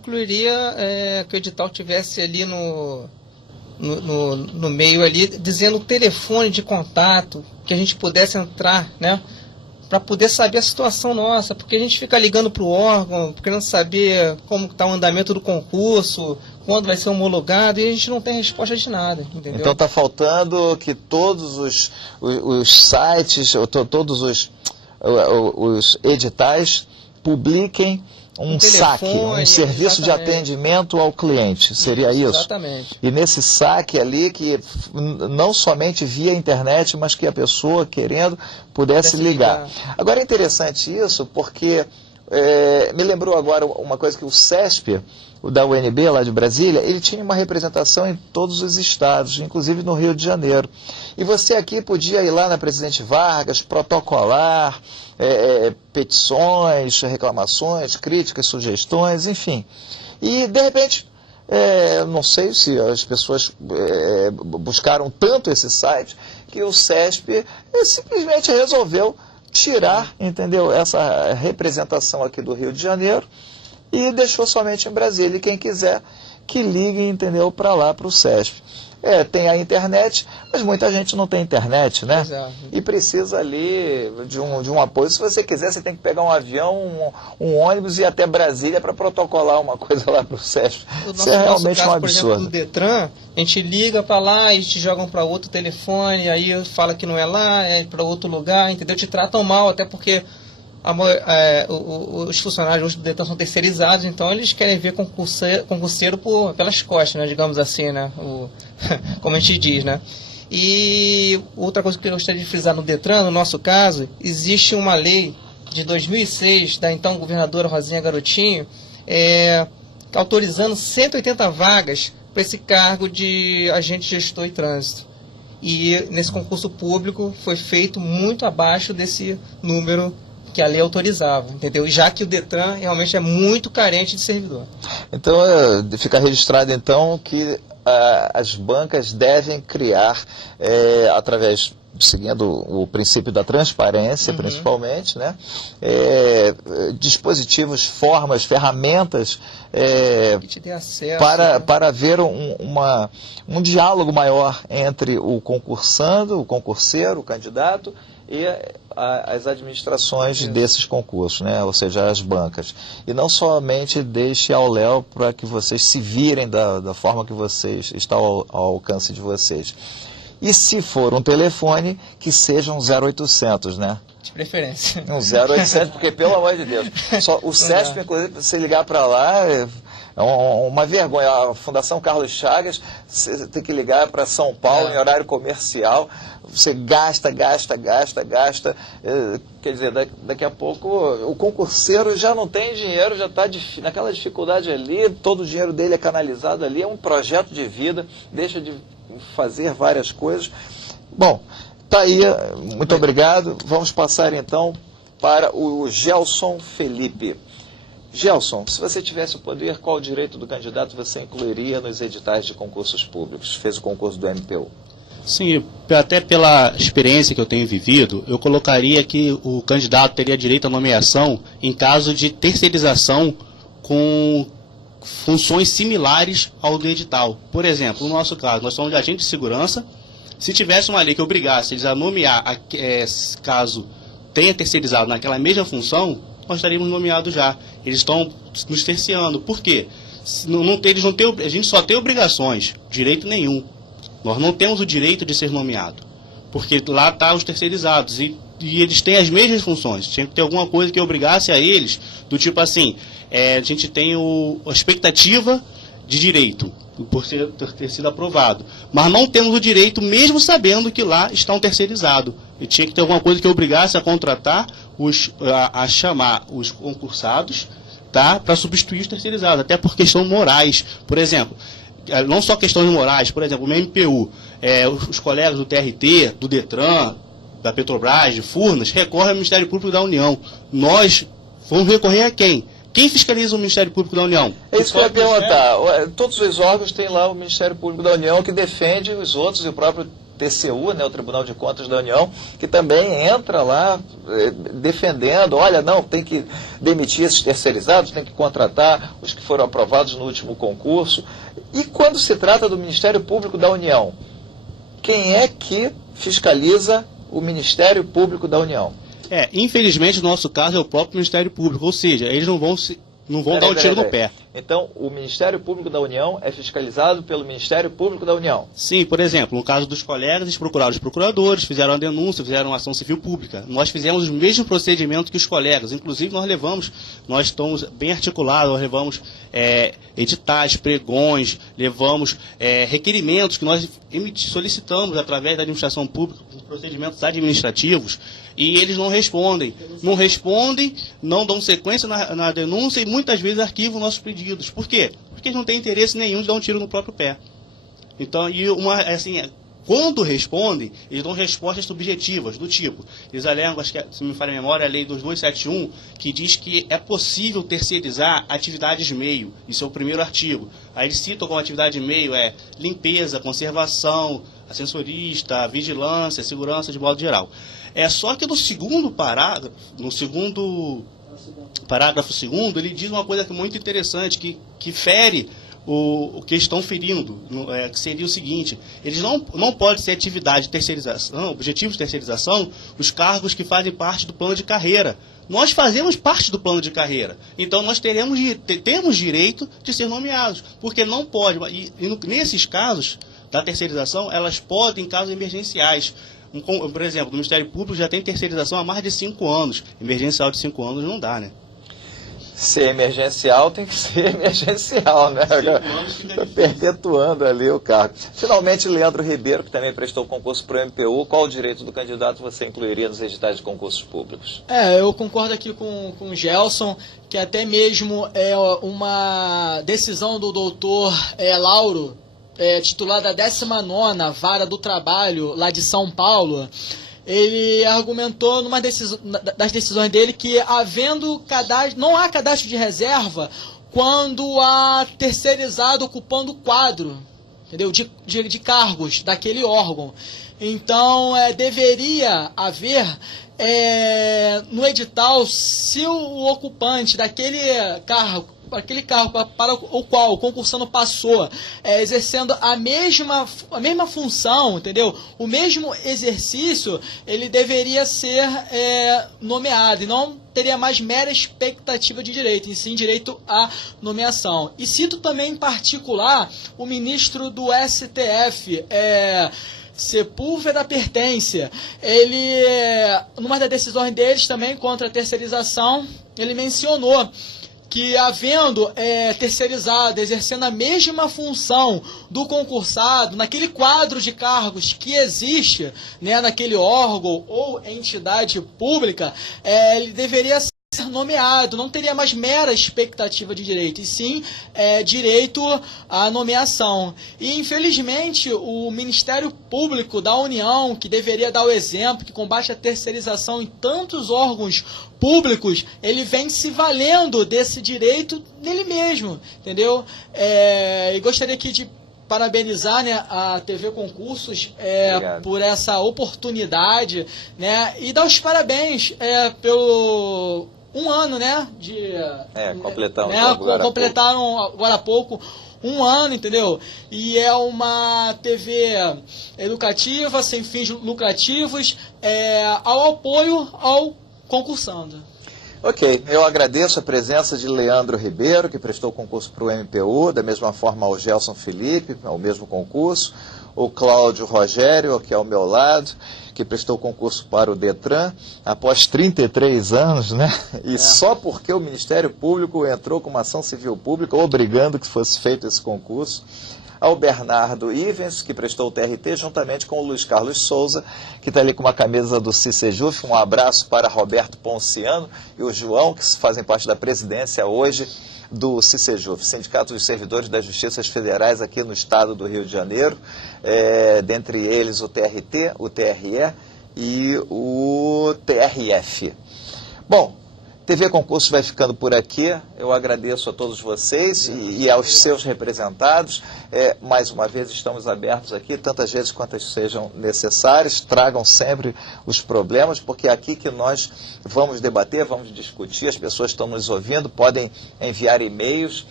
incluiria que o edital tivesse ali no meio ali, dizendo o telefone de contato, que a gente pudesse entrar, né? Para poder saber a situação nossa, porque a gente fica ligando para o órgão, querendo saber como está o andamento do concurso, quando vai ser homologado, e a gente não tem resposta de nada, entendeu? Então está faltando que todos os sites, todos os editais publiquem um saque, um serviço de atendimento ao cliente, seria isso? Exatamente. E nesse saque ali, que não somente via internet, mas que a pessoa querendo pudesse ligar. Agora é interessante isso, porque me lembrou agora uma coisa que o CESP, o da UNB lá de Brasília, ele tinha uma representação em todos os estados, inclusive no Rio de Janeiro. E você aqui podia ir lá na Presidente Vargas, protocolar, petições, reclamações, críticas, sugestões, enfim. E, de repente, não sei se as pessoas buscaram tanto esse site, que o CESP simplesmente resolveu tirar, entendeu, essa representação aqui do Rio de Janeiro e deixou somente em Brasília. E quem quiser que ligue, entendeu, para lá, para o CESP. Tem a internet, mas muita gente não tem internet, né? Exato. E precisa ali de um apoio. Se você quiser, você tem que pegar um avião, um ônibus e ir até Brasília para protocolar uma coisa lá para o CESP. Isso é realmente caso, um absurdo. Por exemplo, do Detran, a gente liga para lá, eles te jogam para outro telefone, aí fala que não é lá, é para outro lugar, entendeu? Te tratam mal, até porque os funcionários do Detran são terceirizados, então eles querem ver concurseiro pelas costas, né, digamos assim, né, como a gente diz, né. E outra coisa que eu gostaria de frisar no Detran, no nosso caso, existe uma lei de 2006 da então governadora Rosinha Garotinho, autorizando 180 vagas para esse cargo de agente gestor e trânsito. E nesse concurso público foi feito muito abaixo desse número que a lei autorizava, entendeu? Já que o Detran realmente é muito carente de servidor. Então, fica registrado, então, que as bancas devem criar, seguindo o princípio da transparência, principalmente, né? Dispositivos, formas, ferramentas que te dê acesso, para haver um diálogo maior entre o concursando, o concurseiro, o candidato, e as administrações desses concursos, né? Ou seja, as bancas. E não somente deixe ao léu para que vocês se virem da forma que vocês está ao alcance de vocês. E se for um telefone, que seja um 0800, né? De preferência. Um 0800, porque, pelo amor de Deus, só o CESP, inclusive, para você ligar para lá, é uma vergonha. A Fundação Carlos Chagas, você tem que ligar para São Paulo em horário comercial, você gasta. Quer dizer, daqui a pouco o concurseiro já não tem dinheiro, já está naquela dificuldade ali, todo o dinheiro dele é canalizado ali, é um projeto de vida, deixa de fazer várias coisas. Bom, tá aí, muito obrigado. Vamos passar então para o Gelson Felipe. Gelson, se você tivesse o poder, qual direito do candidato você incluiria nos editais de concursos públicos? Fez o concurso do MPU. Sim, até pela experiência que eu tenho vivido, eu colocaria que o candidato teria direito à nomeação em caso de terceirização com funções similares ao do edital. Por exemplo, no nosso caso, nós somos de agente de segurança. Se tivesse uma lei que obrigasse eles a nomear, caso tenha terceirizado naquela mesma função, nós estaríamos nomeados já. Eles estão nos cerceando. Por quê? A gente só tem obrigações, direito nenhum. Nós não temos o direito de ser nomeado, porque lá estão os terceirizados e eles têm as mesmas funções. Tinha que ter alguma coisa que obrigasse a eles, do tipo assim, a gente tem a expectativa de direito, por ter sido aprovado, mas não temos o direito, mesmo sabendo que lá está um terceirizado. E tinha que ter alguma coisa que obrigasse a contratar, a chamar os concursados, tá, para substituir os terceirizados, até por questões morais. Por exemplo, não só questões morais, por exemplo, o MPU, os colegas do TRT, do Detran, da Petrobras, de Furnas, recorrem ao Ministério Público da União. Nós vamos recorrer a quem? Quem fiscaliza o Ministério Público da União? É isso que eu ia perguntar. Todos os órgãos têm lá o Ministério Público da União que defende os outros, e o próprio TCU, né, o Tribunal de Contas da União, que também entra lá defendendo, olha, não, tem que demitir esses terceirizados, tem que contratar os que foram aprovados no último concurso. E quando se trata do Ministério Público da União, quem é que fiscaliza o Ministério Público da União? Infelizmente, no nosso caso, é o próprio Ministério Público, ou seja, eles não vão dar o tiro no pé. Então, o Ministério Público da União é fiscalizado pelo Ministério Público da União? Sim, por exemplo, no caso dos colegas, eles procuraram os procuradores, fizeram a denúncia, fizeram uma ação civil pública. Nós fizemos o mesmo procedimento que os colegas. Inclusive, nós estamos bem articulados, nós levamos editais, pregões, levamos requerimentos que nós solicitamos através da administração pública, procedimentos administrativos, e eles não respondem. Não dão sequência na denúncia e muitas vezes arquivam nossos pedidos. Por quê? Porque eles não têm interesse nenhum de dar um tiro no próprio pé. Então, quando respondem, eles dão respostas subjetivas, do tipo, eles alegam, acho que, se me falha a memória, a lei 2271, que diz que é possível terceirizar atividades meio. Isso é o primeiro artigo. Aí eles citam como atividade meio limpeza, conservação, ascensorista, vigilância, segurança de modo geral. Só que no segundo parágrafo, parágrafo segundo, ele diz uma coisa muito interessante, que fere o que estão ferindo, que seria o seguinte: eles não podem ser atividade de terceirização, objetivos de terceirização, os cargos que fazem parte do plano de carreira. Nós fazemos parte do plano de carreira, então nós temos direito de ser nomeados, porque não pode, nesses casos da terceirização, elas podem em casos emergenciais. Por exemplo, o Ministério Público já tem terceirização há mais de 5 anos. Emergencial de 5 anos não dá, né? Ser emergencial tem que ser emergencial, né? Perpetuando ali o cargo. Finalmente, Leandro Ribeiro, que também prestou concurso para o MPU, qual o direito do candidato você incluiria nos editais de concursos públicos? Eu concordo aqui com o Gelson, que até mesmo é uma decisão do doutor Lauro, titular da 19ª Vara do Trabalho, lá de São Paulo. Ele argumentou numa das decisões dele que, não há cadastro de reserva quando há terceirizado ocupando o quadro, entendeu? De cargos daquele órgão. Então, deveria haver no edital, se o ocupante daquele cargo para o qual o concursando passou, exercendo a mesma função, entendeu? O mesmo exercício, ele deveria ser nomeado, e não teria mais mera expectativa de direito, e sim direito à nomeação. E cito também em particular o ministro do STF, Sepúlveda Pertence. Ele, numa das decisões deles também contra a terceirização, ele mencionou que, havendo terceirizado, exercendo a mesma função do concursado, naquele quadro de cargos que existe, né, naquele órgão ou entidade pública, ele deveria ser nomeado, não teria mais mera expectativa de direito, e sim direito à nomeação. E, infelizmente, o Ministério Público da União, que deveria dar o exemplo, que combate a terceirização em tantos órgãos públicos, ele vem se valendo desse direito nele mesmo, entendeu? E gostaria aqui de parabenizar, né, a TV Concursos por essa oportunidade, né, e dar os parabéns pelo 1 ano, né, completaram agora há pouco 1 ano, entendeu? E é uma TV educativa, sem fins lucrativos, ao apoio ao concursando. Ok, eu agradeço a presença de Leandro Ribeiro, que prestou concurso para o MPU, da mesma forma ao Gelson Felipe, ao mesmo concurso, o Cláudio Rogério, que é ao meu lado, que prestou concurso para o Detran, após 33 anos, né? E só porque o Ministério Público entrou com uma ação civil pública, obrigando que fosse feito esse concurso. Ao Bernardo Ivens, que prestou o TRT, juntamente com o Luiz Carlos Souza, que está ali com uma camisa do CICEJUF. Um abraço para Roberto Ponciano e o João, que fazem parte da presidência hoje do CICEJUF, Sindicato dos Servidores das Justiças Federais aqui no estado do Rio de Janeiro, dentre eles o TRT, o TRE e o TRF. Bom, TV Concursos vai ficando por aqui. Eu agradeço a todos vocês e aos seus representados. Mais uma vez estamos abertos aqui, tantas vezes quantas sejam necessárias. Tragam sempre os problemas, porque é aqui que nós vamos debater, vamos discutir. As pessoas estão nos ouvindo, podem enviar e-mails.